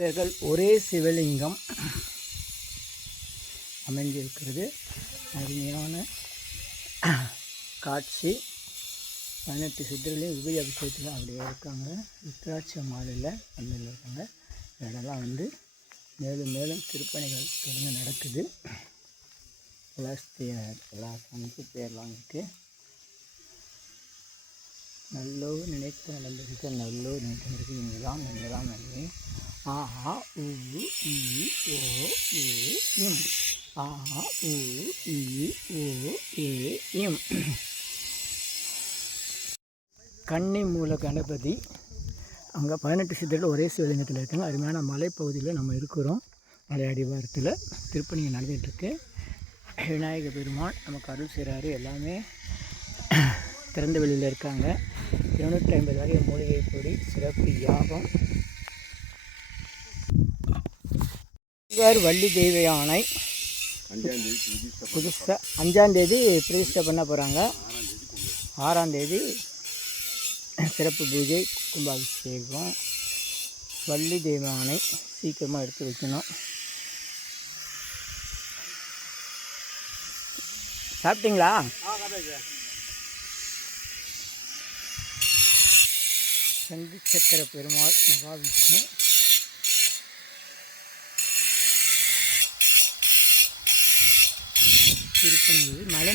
இவர்கள் ஒரே சிவலிங்கம் அமைந்திருக்கிறது. அருமையான காட்சி. 18 சித்தர்களையும் விபதி அபிஷேகத்தில் அப்படியே இருக்காங்க. ருத்ராட்ச மாலையில் அண்மையில் இருக்காங்க. இதெல்லாம் மேலும் மேலும் திருப்பணிகள் தொடர்ந்து நடக்குது. எல்லா சாமிக்கு பேர்லாம் இருக்குது. நல்லோர் நினைத்த நடந்திருக்க நல்லோர் நினைத்திருக்கு இங்கெல்லாம் நன்மையெல்லாம் நன்மை. ஆ உ இ ஓ ஏ இம். ஆ உ இ ஓ ஏ இம். கன்னி மூல கணபதி அங்கே 18 சித்தர்கள் ஒரே சிவலிங்கத்தில் இருக்காங்க. அருமையான மலைப்பகுதியில் நம்ம இருக்கிறோம். மலை அடிவாரத்தில் திருப்பணிகள் நடந்துகிட்ருக்கு. விநாயக பெருமான் நமக்கு அருள் செய்கிறாரு. எல்லாமே திறந்த வெளியில் இருக்காங்க. 250 வகை மூலிகை பொடி சிறப்பு யாகம். வள்ளி தெய்வ யானை புதுசாக 5ஆம் தேதி பிரதிஷ்டை பண்ண போகிறாங்க. 6ஆம் தேதி சிறப்பு பூஜை கும்பாபிஷேகம். வள்ளி தெய்வ யானை சீக்கிரமாக எடுத்து வைக்கணும். சாப்பிட்டீங்களா? சங்கு சக்கர பெருமாள் மகாவிஷ்ணு. திருப்பணிகள் மலை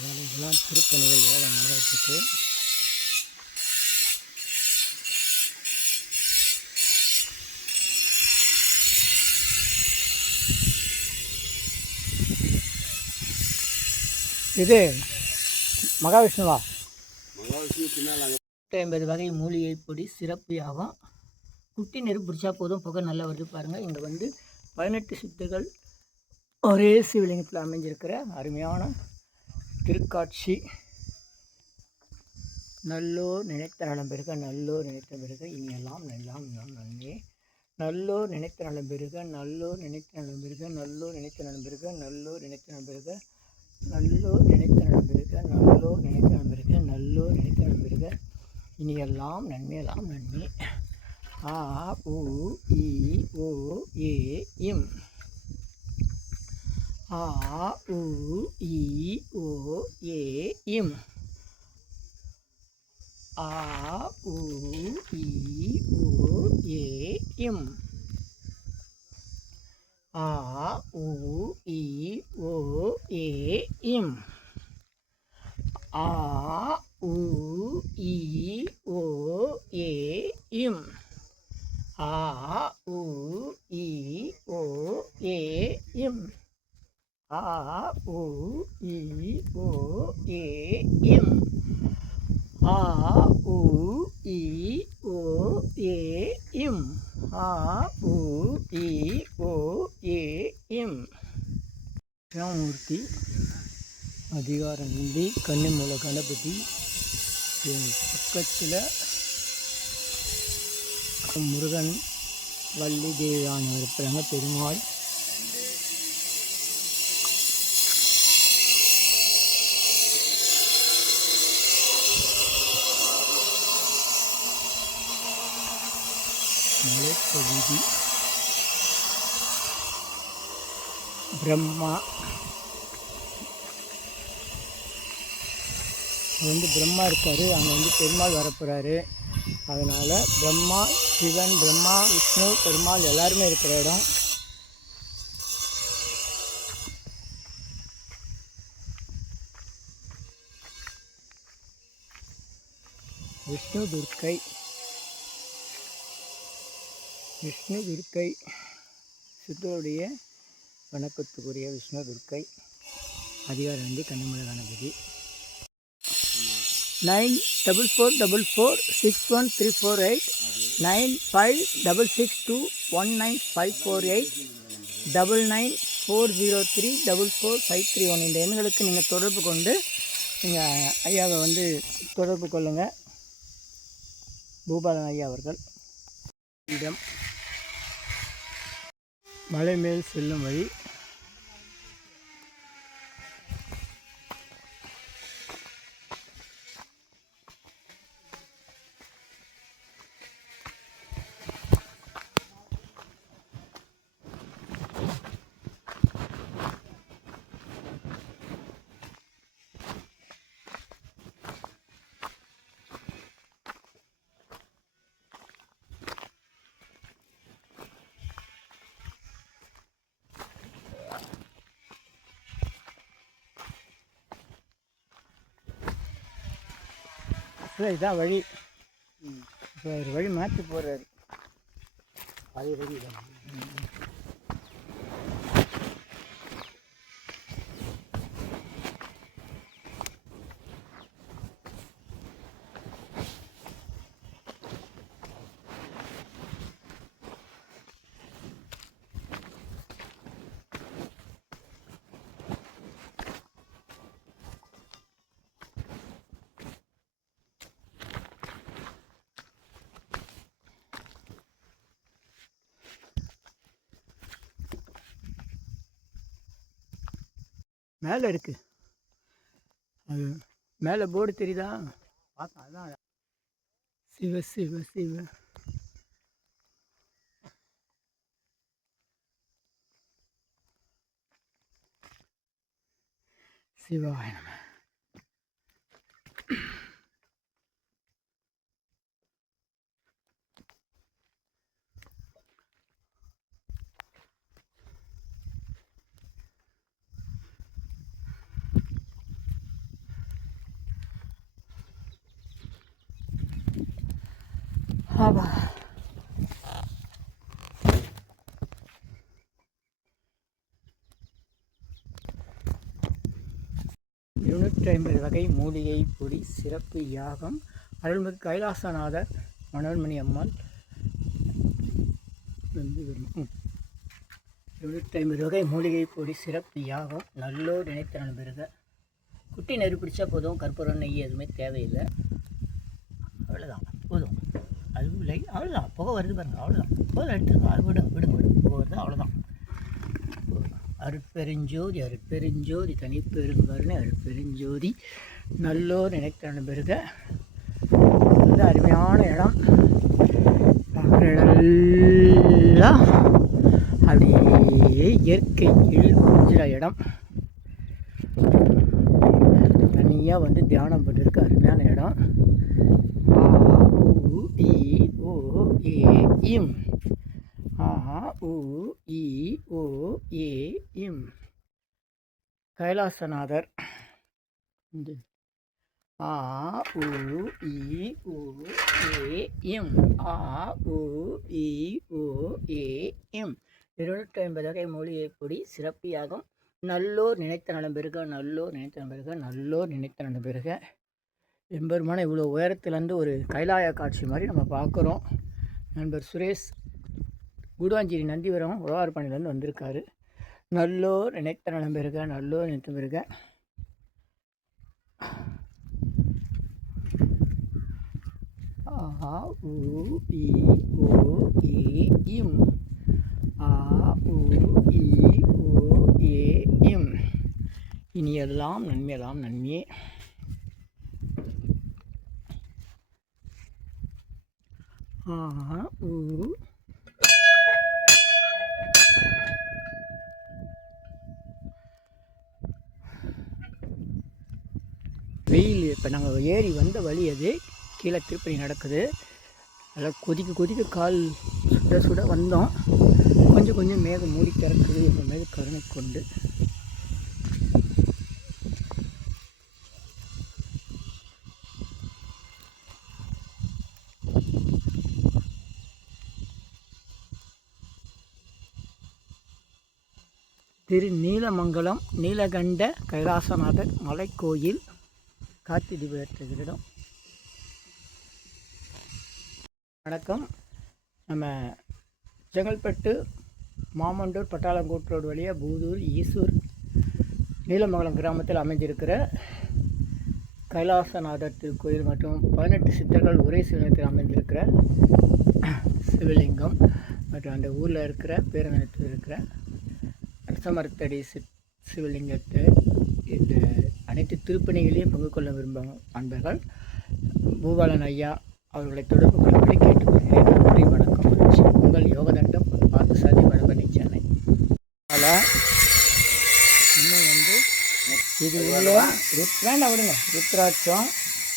வேலைகள்லாம் திருப்பணிகள் வேலை நடந்துகிட்ருக்கு. இது மகாவிஷ்ணுவா? 150 வகை மூலிகை பொடி சிறப்பு யாகம். குட்டி நெருப்பு பிடிச்சா போதும், புகை நல்லா வருது பாருங்கள். இங்கே 18 சித்தர்கள் ஒரே சிவலிங்கத்தில் அமைஞ்சிருக்கிற அருமையான திருக்காட்சி. நல்லோர் நினைத்த நலம் பெருக நல்லோர் நினைத்த பெருக இனியெல்லாம் எல்லாம் நன்மை. நல்லோர் நினைத்த நலம் பெருக நல்லோர் நினைத்த நலம் பெருக நல்லோர் நினைத்த நலம் பெருக நல்லோர் நினைத்த நலம் பெருக நல்லோர் நினைத்த நலம் பெருக நல்லோர் நினைத்த நலம் பெருக நல்லோர் நினைத்த நலம் பெருக இனியெல்லாம் நன்மையெல்லாம் நன்மை. ஆ உ இ ஓ ஏ இம். ஆ உ இ ஓ ஏ இம். ஆ உ இ ஓ ஏ இம். ஆ உ இ ஓ ஏ இம். ஆ உ இ ஓ ஏ இம். ஆ உ இ ஓ ஏ இம். ஆ உ இ ஓ ஏ இம். ஆ உ இ ஓ ஏ இம். ஆ உ இ ஓ ஏ இம். ராமூர்த்தி அதிகார நந்தி கன்னிமூல கணபதி. பக்கத்தில் முருகன் வள்ளி தேவியானவர் இருக்கிறாங்க. பெருமாள் மலைப்பகுதி. பிரம்மா பிரம்மா இருக்கார். அங்கே பெருமாள் வரப்போகிறாரு. அதனால் பிரம்மா சிவன் பிரம்மா விஷ்ணு பெருமாள் எல்லாருமே இருக்கிற இடம். விஷ்ணு துர்க்கை சித்தருடைய வணக்கத்துக்குரிய விஷ்ணு துர்க்கை அதிகார நந்தி கன்னிமூல கணபதி. 9444613548 9566219548 9940344531 இந்த எண்களுக்கு நீங்கள் தொடர்பு கொண்டு நீங்கள் ஐயாவை தொடர்பு கொள்ளுங்கள். பூபாலன் ஐயா அவர்கள். இடம் மலை மேல் செல்லும் வழி. இதுதான் வழி. இப்போ ஒரு வழி மாற்றி போடுறாரு. அதே வழி தான். மேலே இருக்குது, அது மேலே போர்டு தெரியுதா? பார்த்தா அதான் சிவ சிவ சிவ சிவாய நம. ஆபா இருநூற்றி 50 வகை மூலிகை பொடி சிறப்பு யாகம் அருள்மிகு கைலாசநாதர் மனோன்மணி அம்மாள் வந்து 250 வகை மூலிகை பொடி சிறப்பு யாகம் நல்லோர் நினைத்த நண்பருக. குட்டி நெரு பிடிச்சா போதும், கற்பூரம் நெய் எதுவுமே தேவையில்லை. அவ்வளோதான், போதும். அது இல்லை, அவ்வளோதான். புகை வருது பாருங்கள், அவ்வளோதான். போதும், எடுத்துருக்கோம். அது விடுங்க புகை வருது, அவ்வளோதான். அருட்பெருஞ்சோதி அருட்பெருஞ்சோதி தனிப்பெருங்கருணை அருட்பெருஞ்சோதி நல்லோர் நினைத்த நண்பருக. நல்ல அருமையான இடம். எல்லாம் அப்படியே இயற்கையில் கொஞ்சிற இடம். தனியாக வந்து தியானம் பண்ணிருக்க அருமையான இடம். கைலாசநாதர் ஆ உ இ உ ஏ இம். ஆ உ இ உ ஏ இம். 250 வகை மூலிகை பொடி சிறப்பியாகும் நல்லோர் நினைத்த நலம் பெருக. நல்லோர் நினைத்த நலம் பெருக. நல்லோர் நினைத்த நலம் பெருக. எம்பெருமான இவ்வளோ உயரத்துலேருந்து ஒரு கைலாய காட்சி மாதிரி நம்ம பார்க்குறோம். நண்பர் சுரேஷ் குடுவாஞ்சேரி நந்திவரம் உழவார்பாணிலேருந்து வந்திருக்காரு. நல்லோர் நினைத்த நலம் பெருக. நல்லோர் நினைத்த பெருக. ஆ உ இ ஓ ஏ இம். ஆ உ இ ஓ ஏ இம். இனியெல்லாம் நன்மையெல்லாம் நன்மையே. ஆ உ வெயில். இப்போ நாங்கள் ஏறி வந்த வழி அது கீழே திருப்பணி நடக்குது. நல்லா கொதிக்க கால் சுட சுட வந்தோம். கொஞ்சம் மேகம் மூடி திறக்குது. இப்போ மேக கருணை கொண்டு திருநீலமங்கலம் நீலகண்ட கைலாசநாதர் மலைக்கோயில் கார்த்தி தீபம் இடம். வணக்கம். நம்ம செங்கல்பட்டு மாமண்டூர் பட்டாளங்கோட் ரோடு வழியாக பூதூர் ஈசூர் நீலமங்கலம் கிராமத்தில் அமைந்திருக்கிற கைலாசநாதர் திருக்கோயில் மற்றும் 18 சித்தர்கள் ஒரே சிவலிங்கத்தில் அமைந்திருக்கிற சிவலிங்கம் மற்றும் அந்த ஊரில் இருக்கிற பேரங்கத்தில் இருக்கிற அரசமரத்தடி சிவலிங்கத்தை இந்த அனைத்து திருப்பணிகளையும் பங்கு கொள்ள விரும்பும் அன்பர்கள் பூபாலன் ஐயா அவர்களை தொடர்பு கொள்ளும்படி கேட்டுக்கொள்கிறேன். நன்றி, வணக்கம், மகிழ்ச்சி. உங்கள் யோகதண்டம் பார்த்தசாதி வடபழனி சென்னை. அதனால் இன்னும் வந்து இது உள்ள வேண்டாம் விடுங்க, ருத்ராட்சம்.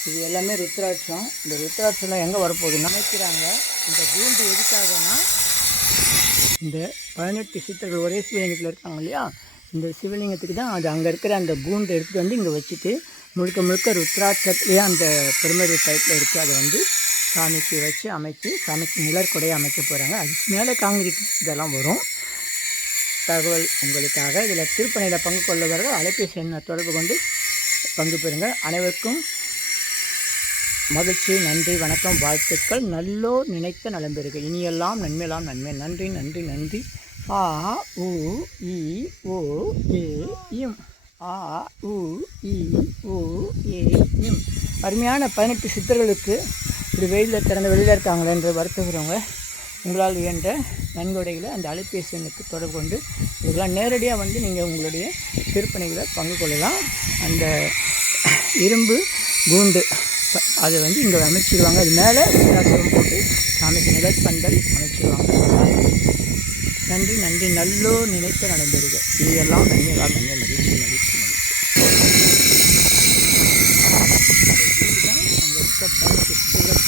இது எல்லாமே ருத்ராட்சம். இந்த ருத்ராட்சம்லாம் எங்கே வரப்போகுதுன்னு நினைக்கிறாங்க. இந்த பூண்டு எதுக்காகனா இந்த 18 சித்தர்கள் ஒரே சிவலிங்கத்தில் இருக்காங்க இல்லையா, இந்த சிவலிங்கத்துக்கு தான் அது அங்கே இருக்கிற அந்த கூண்டை எடுத்துகிட்டு வந்து இங்கே வச்சுட்டு முழுக்க முழுக்க ருத்ராட்சத்துலேயே அந்த பிரமிடு டைப்பில் இருக்குது. அதை வந்து சாமிக்கு வச்சு அமைச்சு சாமிக்கு நிழற்கொடையை அமைக்க போகிறாங்க. அதுக்கு மேலே காங்கிரீட் இதெல்லாம் வரும். தகவல் உங்களுக்காக. இதில் திருப்பணியில் பங்கு கொள்ளுவர்கள் அலைபேசி எண்ணை தொடர்பு கொண்டு பங்கு பெறுங்க. அனைவருக்கும் மகிழ்ச்சி, நன்றி, வணக்கம், வாழ்த்துக்கள். நல்லோர் நினைத்த நலம்பெறுக. இனியெல்லாம் நன்மையெல்லாம் நன்மை. நன்றி நன்றி நன்றி. ஆ உ இ ஓ ஏ இம். ஆ உ இ ஓ ஏ இம். அருமையான 18 சித்தர்களுக்கு இப்படி வெயிலில் திறந்த வெளியில் இருக்காங்களே என்று வருத்துகிறவங்க உங்களால் இயன்ற நன்கொடைகளை அந்த அலைபேசி எண்ணுக்கு தொடர்பு கொண்டு இதெல்லாம் நேரடியாக வந்து நீங்கள் உங்களுடைய திருப்பணிகளை பங்கு கொள்ளலாம். அந்த இரும்பு கூண்டு அதை வந்து இங்கே அமைச்சிடுவாங்க. அது மேலே வித்தியாசம் போட்டு சாமிக்கு நிழற்பந்தல் அமைச்சிடுவாங்க. நன்றி நன்றி. நல்லோ நினைத்து நடந்திருக்க. இதையெல்லாம் நன்மையெல்லாம் நன்மை. மகிழ்ச்சி மகிழ்ச்சி மகிழ்ச்சி. அங்கே இருக்க பதினெட்டு சித்தர்கள்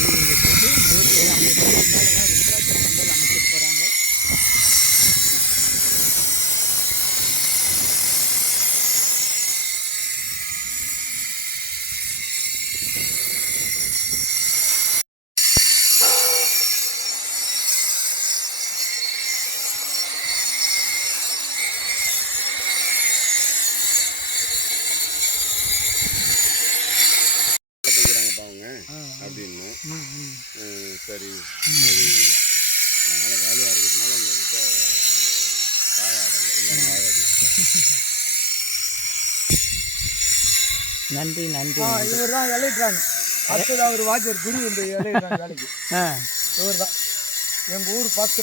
பந்தல் அமைக்க போகிறாங்க. அப்படின்னு சரி, அதனால் வேலையாக இருக்கிறதுனால உங்கள்கிட்ட வாயாடலை இல்லைன்னா வாயாடி. நன்றி நன்றி. இவர் தான் எலைட்ரான். அடுத்தது அவர் வாத்தியார் குரு இந்த எலைட்ரான் வேலைக்கு. இவர் தான் எங்கள் ஊர் ஃபஸ்ட்டு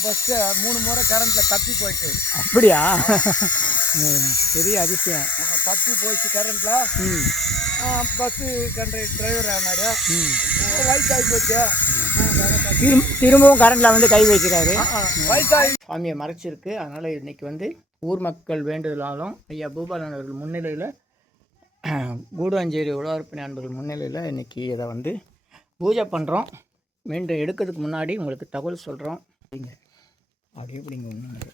3 முறை கரண்ட்டில் தப்பி போயிட்டு. அப்படியா? பெரிய அதிசயம். தப்பி போயிடுச்சு கரண்ட்டில். பஸ்ஸு டிரைவர் ஆனார். வயசாகி போச்சு. திரும்பவும் கரண்டில் வந்து கை வைக்கிறாரு. வயசாகி சாமியை மறைச்சிருக்கு. அதனால் இன்றைக்கி வந்து ஊர் மக்கள் வேண்டுதலாலும் ஐயா பூபாலன் அவர்கள் முன்னிலையில் கூடுவாஞ்சேரி உழவர்ப்பணி அன்பர்கள் முன்னிலையில் இன்றைக்கி இதை வந்து பூஜை பண்ணுறோம். மீண்டும் எடுக்கிறதுக்கு முன்னாடி உங்களுக்கு தகவல் சொல்கிறோம். அப்படியே இப்படிங்க ஒன்று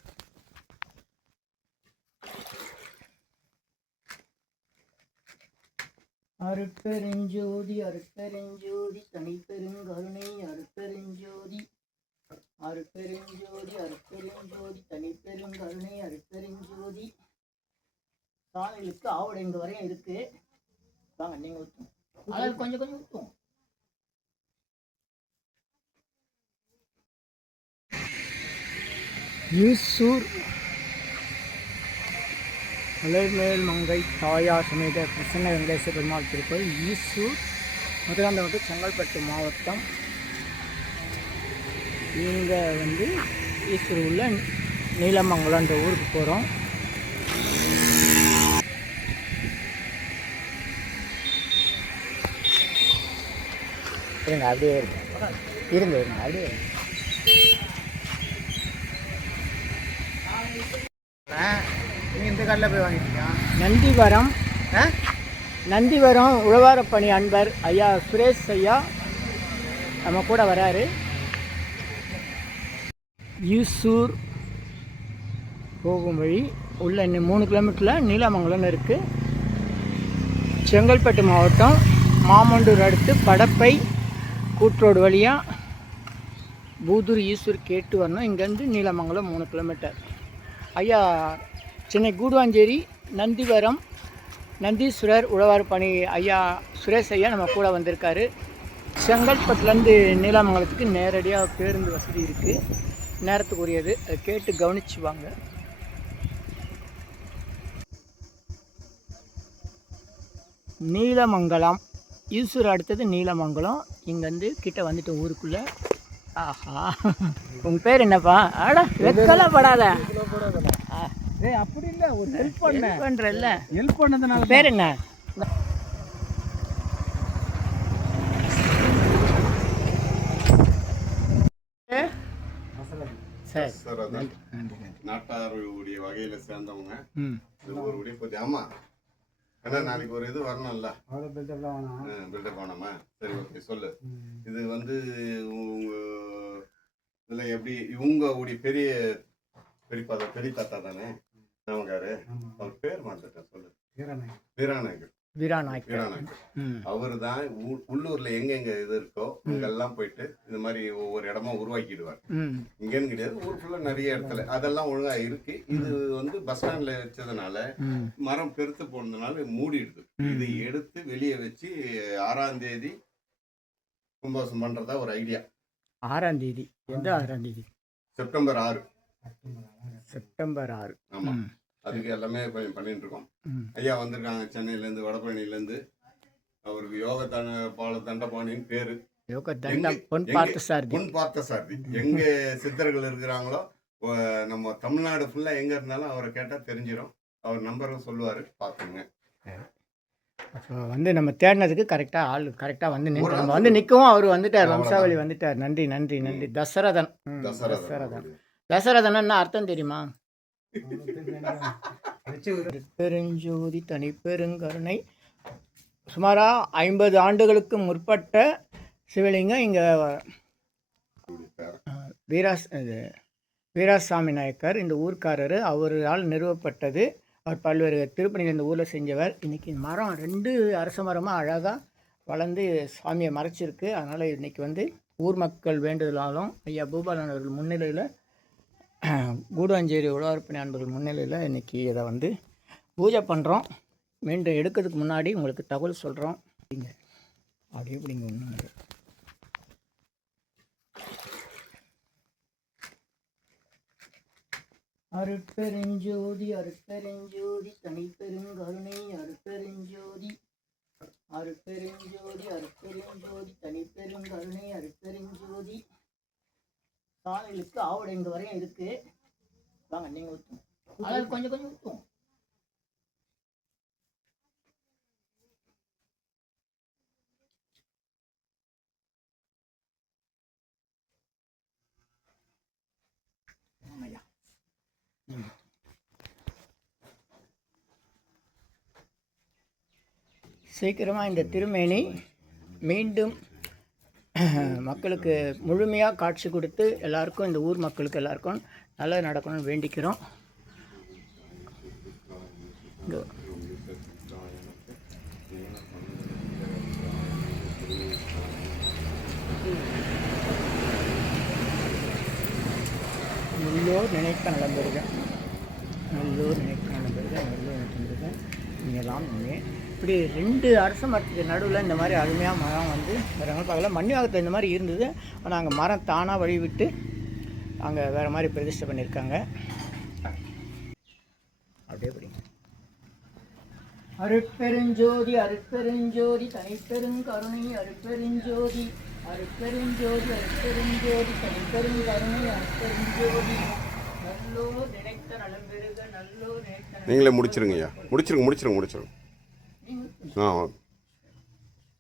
அருட்பெருஞ்சோதி அருட்பெருஞ்சோதி தனிப்பெருங்கருணை அருட்பெருஞ்சோதி அருட்பெருஞ்சோதி அருட்பெருஞ்சோதி தனிப்பெருங்கருணை அருட்பெருஞ்சோதி. சாமிகளுக்கு ஆவடை இங்கே வரையும் இருக்குது. வாங்க நீங்கள் ஊற்றும். அதாவது கொஞ்சம் கொஞ்சம் ஊற்றும். ஈசூர் மலைமேல் மங்கை தாயார் சமேத பிரசன்ன வெங்கடேச பெருமாள் திருக்கோயில் ஈசூர் மதுராந்தகம் செங்கல்பட்டு மாவட்டம். இங்கே வந்து ஈசூர் உள்ள நீலமங்கலன்ற ஊருக்கு போகிறோம். இருங்க அப்படியே இருங்க அப்படியே இந்த கல்லில் போய் வாங்கிட்டீங்க. நந்திவரம் உழவாரப்பணி அன்பர் ஐயா சுரேஷ் ஐயா நம்ம கூட வராரு. ஈசூர் போகும் வழி உள்ள இன்னும் 3 கிலோமீட்டரில் நீலமங்கலம்னு இருக்குது. செங்கல்பட்டு மாவட்டம் மாமண்டூர் அடுத்து படப்பை கூட்ரோடு வழியாக பூதூர் ஈசூர் கேட்டு வரணும். இங்கேருந்து நீலமங்கலம் 3 கிலோமீட்டர். ஐயா சென்னை கூடுவாஞ்சேரி நந்திவரம் நந்தீஸ்வரர் உழவார்ப்பணி ஐயா சுரேஷ் ஐயா நம்ம கூட வந்திருக்காரு. செங்கல்பட்டுலேருந்து நீலாமங்கலத்துக்கு நேரடியாக பேருந்து வசதி இருக்குது. நேரத்துக்குரியது. அதை கேட்டு கவனிச்சு வாங்க. நீலமங்கலம் ஈசூர் அடுத்தது நீலமங்கலம். இங்கேருந்து கிட்ட வந்துட்டு ஊருக்குள்ளே. ஆஹா, உங்கள் பேர் என்னப்பா? ஆடா வெக்கலாம் படாத. அப்படி இல்லை, ஒரு ஹெல்ப் பண்ணுறல்ல. ஹெல்ப் பண்ணதுனால. பேர் என்ன? சார் அதான் நாட்டாருடைய வகையில் சேர்ந்தவங்க. ஒரு உடைய போச்சு. ஆமாம், ஏன்னா நாளைக்கு ஒரு இது வரணும்ல. பில்டப் வேணாமா? சரி, ஓகே, சொல்லு. இது வந்து இதில் எப்படி இவங்க உடைய பெரிய தாத்தா தானே நமக்காரு? அவர் பேர் மாத்திட்டேன், சொல்லு. வீராநாயகர். வீராநாயக்கர். வீராநாயக்கர் ம் அவர் தான் உள்ளூர்ல எங்கெங்க இது இருக்கோ அங்கெல்லாம் போயிட்டு இந்த மாதிரி ஒவ்வொரு இடமா உருவாக்கிடுவார். ம் இங்கன்னு கிடையாது, ஊர் ஃபுல்லா நிறைய இடத்துல அதெல்லாம் ஒழுங்கா இருக்கு. இது வந்து பஸ் ஸ்டாண்ட்ல வச்சதுனால ம் மரம் பெருத்து போனதுனால மூடிடுது. இது எடுத்து வெளியே வச்சு 6ஆம் தேதி கும்பாபிஷேகம் பண்றதா ஒரு ஐடியா. 6ஆம் தேதி. எந்த 6ஆம் தேதி? செப்டம்பர் 6. செப்டம்பர் 6. ஆமா, ம் அதுக்கு எல்லாமே பண்ணிட்டு இருக்கோம். ம் ஐயா வந்திருக்காங்க சென்னையிலேருந்து, வடபழனிலேருந்து. அவருக்கு யோக தண்டபாணின்னு பேரு. யோக தண்ட பொன் பார்த்த சாரதி. பொன் பார்த்த சாரதி. எங்க சித்தர்கள் இருக்கிறாங்களோ நம்ம தமிழ்நாடு ஃபுல்லா எங்க இருந்தாலும் அவரை கேட்டா தெரிஞ்சிடும். அவர் நம்பரும் சொல்லுவாரு, பாத்துங்க. அப்போ வந்து நம்ம தேடினதுக்கு கரெக்டாக ஆள் கரெக்டாக வந்து நின்று நம்ம வந்து நிற்கவும் அவர் வந்துட்டார். வம்சாவளி வந்துட்டார். நன்றி நன்றி நன்றி. தசரதன். தசரதன். தசரதன் என்ன அர்த்தம் தெரியுமா? பெருஞ்சோதி தனி பெருங்கருணை. சுமாராக 50 ஆண்டுகளுக்கு முற்பட்ட சிவலிங்கம் இங்கே வீராசாமி நாயக்கர் இந்த ஊர்க்காரர் அவரால் நிறுவப்பட்டது. அவர் பல்வேறு திருப்பணிகள் இந்த ஊரில் செஞ்சவர். இன்றைக்கி மரம் 2 அரச மரமாக அழகாக வளர்ந்து சாமியை மறைச்சிருக்கு. அதனால் இன்றைக்கி வந்து ஊர் மக்கள் வேண்டுதலாலும் ஐயா பூபாலன் அவர்கள் முன்னிலையில் கூடுவாஞ்சேரி உழவர்ப்பணி அன்பர்கள் முன்னிலையில் இன்றைக்கி இதை வந்து பூஜை பண்ணுறோம். மீண்டும் எடுக்கிறதுக்கு முன்னாடி உங்களுக்கு தகவல் சொல்கிறோம். அப்படி இப்படிங்க ஒன்று அருட்பெருஞ்சோதி அருட்பெருஞ்சோதி தனி பெருங்கருணை அருட்பெருஞ்சோதி அருட்பெருஞ்சோதி அருட்பெருஞ்சோதி தனி பெருங்கருணை அருட்பெருஞ்சோதி. சாலைகளுக்கு ஆவடை இங்கே வரையும் இருக்குது. வாங்க நீங்கள் ஊற்றுவோம். அதாவது கொஞ்சம் கொஞ்சம் ஊற்றுவோம். ஆமையா சீக்கிரமாக இந்த திருமேனி மீண்டும் மக்களுக்கு முழுமையாக காட்சி கொடுத்து எல்லாருக்கும் இந்த ஊர் மக்களுக்கு எல்லாருக்கும் நல்லது நடக்கணும்னு வேண்டிக்கிறோம். நல்லோர் நினைக்க நலம்பெறுக, நல்லோர் நினைக்க நலம்பெறுக, நல்லோர் நினைக்க நீங்களாம் இப்படி 2 அரச மரத்துக்கு நடுவில் இந்த மாதிரி அருமையாக மரம் வந்து வேறு பார்க்கல. மண்ணிவாகத்தில் இந்த மாதிரி இருந்தது. ஆனால் அங்கே மரம் தானாக வழிவிட்டு அங்கே வேறு மாதிரி பிரதிஷ்டை பண்ணியிருக்காங்க. அப்படியே படிங்க. அருட்பெருஞ்சோதி அருட்பெருஞ்சோதி தனிப்பெருங்கருணை அருட்பெருஞ்சோதி அருட்பெருஞ்சோதி அருட்பெருஞ்சோதி தனிப்பெருங்கருணை அருட்பெருஞ்சோதி. நல்லோர் நினைத்த நலம்பெறுக, நல்லோர் நினைத்த. நீங்களே முடிச்சிருங்கய்யா. முடிச்சிருங்க.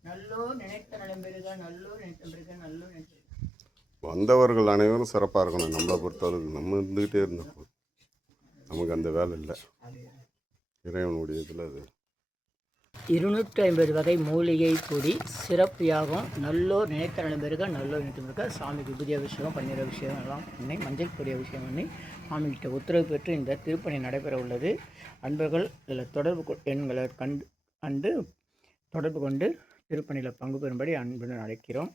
நல்லோர் நினைத்த நலம்பெறுக, நல்லோர் நினைத்த பெறுக, நல்லோர் நினைத்த. வந்தவர்கள் அனைவரும் சிறப்பாக இருக்கணும். நம்மளை பொறுத்தளவுக்கு நம்ம இருந்துக்கிட்டே இருந்தோம். நமக்கு அந்த வேலை இல்லை. இறைவனுடைய இதில் அது 250 வகை மூலிகை பொடி சிறப்பு யாகம். நல்லோர் நினைத்த நலம்பெறுக, நல்லோர் நினைத்த பெறுக. சாமிக்கு புதிய அபிஷேகம் பன்னீர் அபிஷேகம் எல்லாம் பண்ணி மஞ்சள் பொடி அபிஷேகம் பண்ணி சாமிகிட்ட உத்தரவு பெற்று இந்த திருப்பணி நடைபெற உள்ளது. அன்பர்கள் இதில் தொடர்பு எண்களை கண்டு தொடர்பு கொண்டு திருப்பணியில் பங்கு பெறும்படி அன்புடன் அழைக்கிறோம்.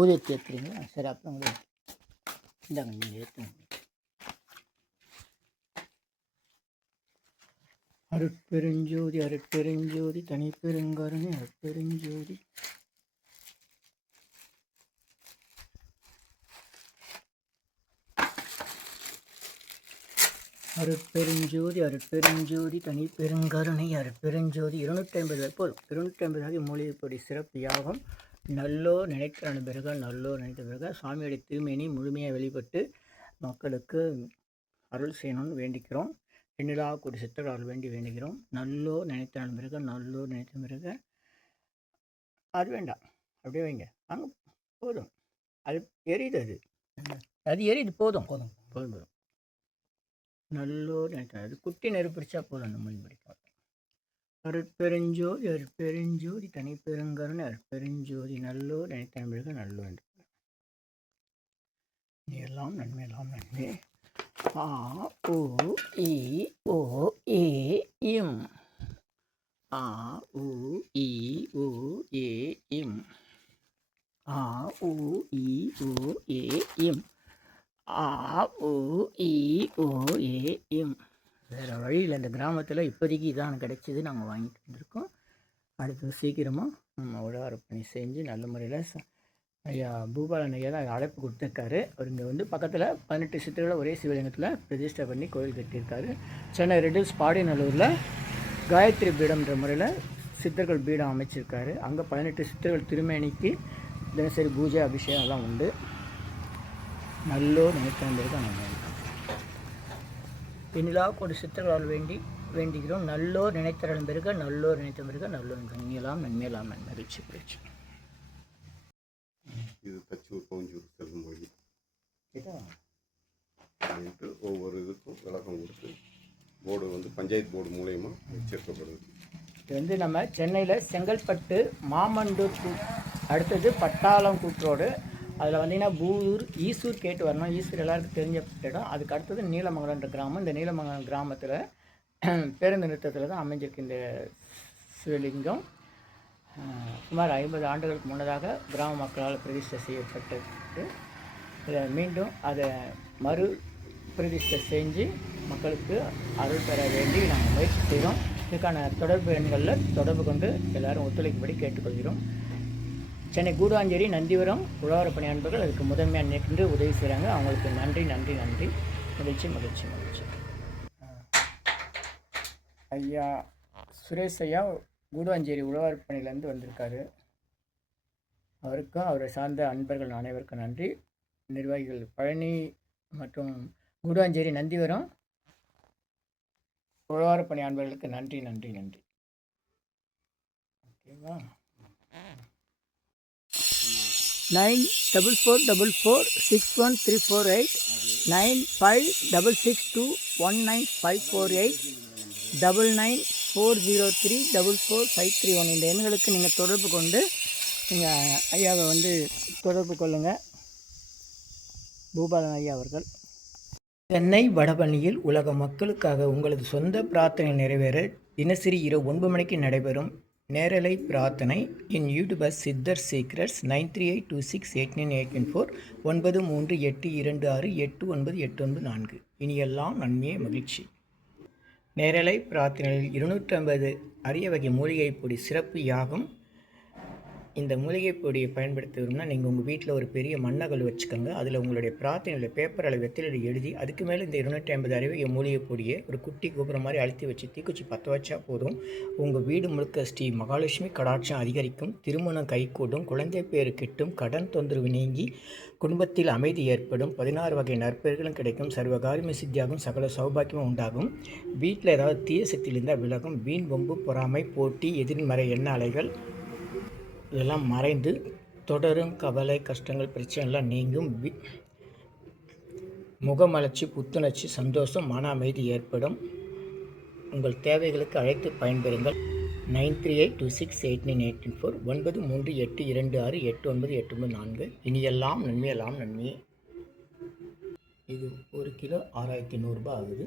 ஊதியத்தை ஏற்றுறீங்களா? சரி, அப்புறம் இந்தாங்க நீங்கள் ஏற்றுங்க. அருட்பெருஞ்சோதி அருட்பெருஞ்சோதி தனிப்பெருங்கருணை அருட்பெருஞ்சோதி. அருட்பெருஞ்சோதி அருட்பெருஞ்சோதி தனிப்பெருங்கருணை அருட்பெருஞ்சோதி. 250 போதும். 250 வகை மூலிகைப்பொடி சிறப்பு யாகம். நல்லோர் நினைக்கிற பிறகு நல்லோர் நினைத்த பிறகு சாமியுடைய திருமேனி முழுமையாக வெளிப்பட்டு மக்களுக்கு அருள் செய்யணும்னு வேண்டிக்கிறோம். எண்ணிலா கூடி சித்தர்கள் வேண்டிக்கிறோம். நல்லோர் நினைத்த பிறகு நல்லோர் நினைத்த பிறகு. அது வேண்டாம், அப்படியே வைங்க. அங்கே போதும். அது எரியுது, அது எரியுது. போதும். நல்லோர் நினைத்த அது குட்டி நெருப்பிடிச்சா போதும். அந்த மொழி படிக்கும். அருட்பெருஞ்சோதி அருட்பெருஞ்சோதி தனிப்பெருங்கருணை அருட்பெருஞ்சோதி. நல்லோர் நினைத்த பிறகு நல்லோர். எல்லாம் நன்மை எல்லாம் நன்மை. ஆ உ இ ஓ ஏ இம். ஆ உ இ ஓ ஏ இம். ஆ உ இ ஓ ஏ இம். ஆ உ இ ஓ ஏ இம். வேறு வழியில் இந்த கிராமத்தில் இப்போதைக்கு இதான் கிடைச்சிது, நாங்கள் வாங்கிட்டு வந்திருக்கோம். அடுத்தது சீக்கிரமாக நம்ம உழவாரப்பணி செஞ்சு நல்ல முறையில் ஐயா பூபாலன் ஐயா தான் அழைப்பு கொடுத்துருக்காரு. அவர் இங்கே வந்து பக்கத்தில் 18 சித்தர்களை ஒரே சிவலிங்கத்தில் பிரதிஷ்டை பண்ணி கோயில் கட்டியிருக்காரு. சென்னை ரெட்டில்ஸ் பாடிநல்லூரில் காயத்ரி பீடம்ன்ற முறையில் சித்தர்கள் பீடம் அமைச்சிருக்காரு. அங்கே 18 சித்தர்கள் திருமேனிக்கு தினசரி பூஜை அபிஷேகம் எல்லாம் உண்டு. நல்லோர் நினைத்திருந்திருக்க நம்ம பின்னிலாக ஒரு சித்தர்களால் வேண்டுகிறோம். நல்லோர் நினைத்தரன் பெருக, நல்லோர் நினைத்த பெருக, நல்லோர் நன்மையெல்லாம் நன்மையெல்லாம் மகிழ்ச்சி பேச்சு. இது தச்சூர் பவுஞ்சூர் செல்லும் வழி அப்படின்ட்டு ஒவ்வொரு இதுக்கும் விளக்கம் கொடுத்து போர்டு வந்து பஞ்சாயத்து போர்டு மூலயமா சேர்க்கப்படுது. இது வந்து நம்ம சென்னையில் செங்கல்பட்டு மாமண்டூர் அடுத்தது பட்டாளம் கூற்றோடு, அதில் வந்தீங்கன்னா பூர் ஈசூர் கேட்டு வரணும். ஈசூர் எல்லாருக்கும் தெரிஞ்ச இடம். அதுக்கு அடுத்தது நீலமங்கலம்ன்ற கிராமம். இந்த நீலமங்கலம் கிராமத்தில் பேருந்து நிறுத்தத்தில் தான் அமைஞ்சிருக்கு இந்த சிவலிங்கம். சுமார் 50 ஆண்டுகளுக்கு முன்னதாக கிராம மக்களால் பிரதிஷ்டை செய்யப்பட்டது. இதை மீண்டும் அதை மறு பிரதிஷ்டை செஞ்சு மக்களுக்கு அருள் பெற வேண்டி நாங்கள் முயற்சி செய்கிறோம். இதுக்கான தொடர்பு எண்களில் தொடர்பு கொண்டு எல்லோரும் ஒத்துழைக்கும்படி கேட்டுக்கொள்கிறோம். சென்னை கூடுவாஞ்சேரி நந்திவரம் உழவாரப்பணி அன்பர்கள் அதுக்கு முதன்மையாக நின்று உதவி செய்கிறாங்க. அவங்களுக்கு நன்றி நன்றி நன்றி. மகிழ்ச்சி மகிழ்ச்சி மகிழ்ச்சி. ஐயா சுரேஷ் ஐயா கூடுவாஞ்சேரி உழவாரப்பணியிலேருந்து வந்திருக்காரு. அவருக்கும் அவரை சார்ந்த அன்பர்கள் அனைவருக்கும் நன்றி. நிர்வாகிகள் பழனி மற்றும் கூடுவாஞ்சேரி நந்திவரம் உழவாரப்பணி அன்பர்களுக்கு நன்றி நன்றி நன்றி. ஓகேவா? 9444461348 9566219548 9940344531 இந்த எண்களுக்கு நீங்கள் தொடர்பு கொண்டு நீங்கள் ஐயாவை வந்து தொடர்பு கொள்ளுங்கள். பூபாலன் ஐயா அவர்கள். சென்னை வடபழனியில் உலக மக்களுக்காக உங்களது சொந்த பிரார்த்தனை நிறைவேற தினசரி இரவு 9 மணிக்கு நடைபெறும் நேரலை பிரார்த்தனை இன் யூடியூபர் சித்தர் சீக்ரெட்ஸ் 9382689814 9382689894. இனியெல்லாம் நன்மையே மகிழ்ச்சி. நேரலை பிரார்த்தனையில் 250 அரிய வகை மூலிகை பொடி சிறப்பு யாகம். இந்த மூலிகை பொடியை பயன்படுத்துகிறோம்னா நீங்கள் உங்கள் வீட்டில் ஒரு பெரிய மண்ணகல் வச்சுக்கோங்க. அதில் உங்களுடைய பிரார்த்தனையில் பேப்பர் அளவு வெத்திலை எழுதி அதுக்கு மேலே இந்த 250 அரிய மூலிகை பொடியை ஒரு குட்டி கோபுரம் மாதிரி அழுத்தி வச்சு தீக்குச்சி பற்ற வச்சா போதும். உங்கள் வீடு முழுக்க ஸ்ரீ மகாலட்சுமி கடாட்சம் அதிகரிக்கும், திருமணம் கைகூடும், குழந்தை பேரு கிட்டும், கடன் தொந்தரவு நீங்கி குடும்பத்தில் அமைதி ஏற்படும், 16 வகை நற்பெயர்களும் கிடைக்கும், சர்வகாரியம சித்தியாகும், சகல சௌபாக்கியமும் உண்டாகும், வீட்டில் ஏதாவது தீய சக்தியில் இருந்தால் விலகும், வீண் வம்பு பொறாமை போட்டி எதிர்மறை எண்ண அலைகள் இதெல்லாம் மறைந்து தொடரும் கவலை கஷ்டங்கள் பிரச்சனைலாம் நீங்கும், முகமலர்ச்சி புத்துணர்ச்சி சந்தோஷம் மன அமைதி ஏற்படும். உங்கள் தேவைகளுக்கு அழைத்து பயன்பெறுங்கள். 9382689814 9382689894. இனியெல்லாம் நன்மையெல்லாம் நன்மையே. இது 1 கிலோ 6100 ரூபாய் ஆகுது.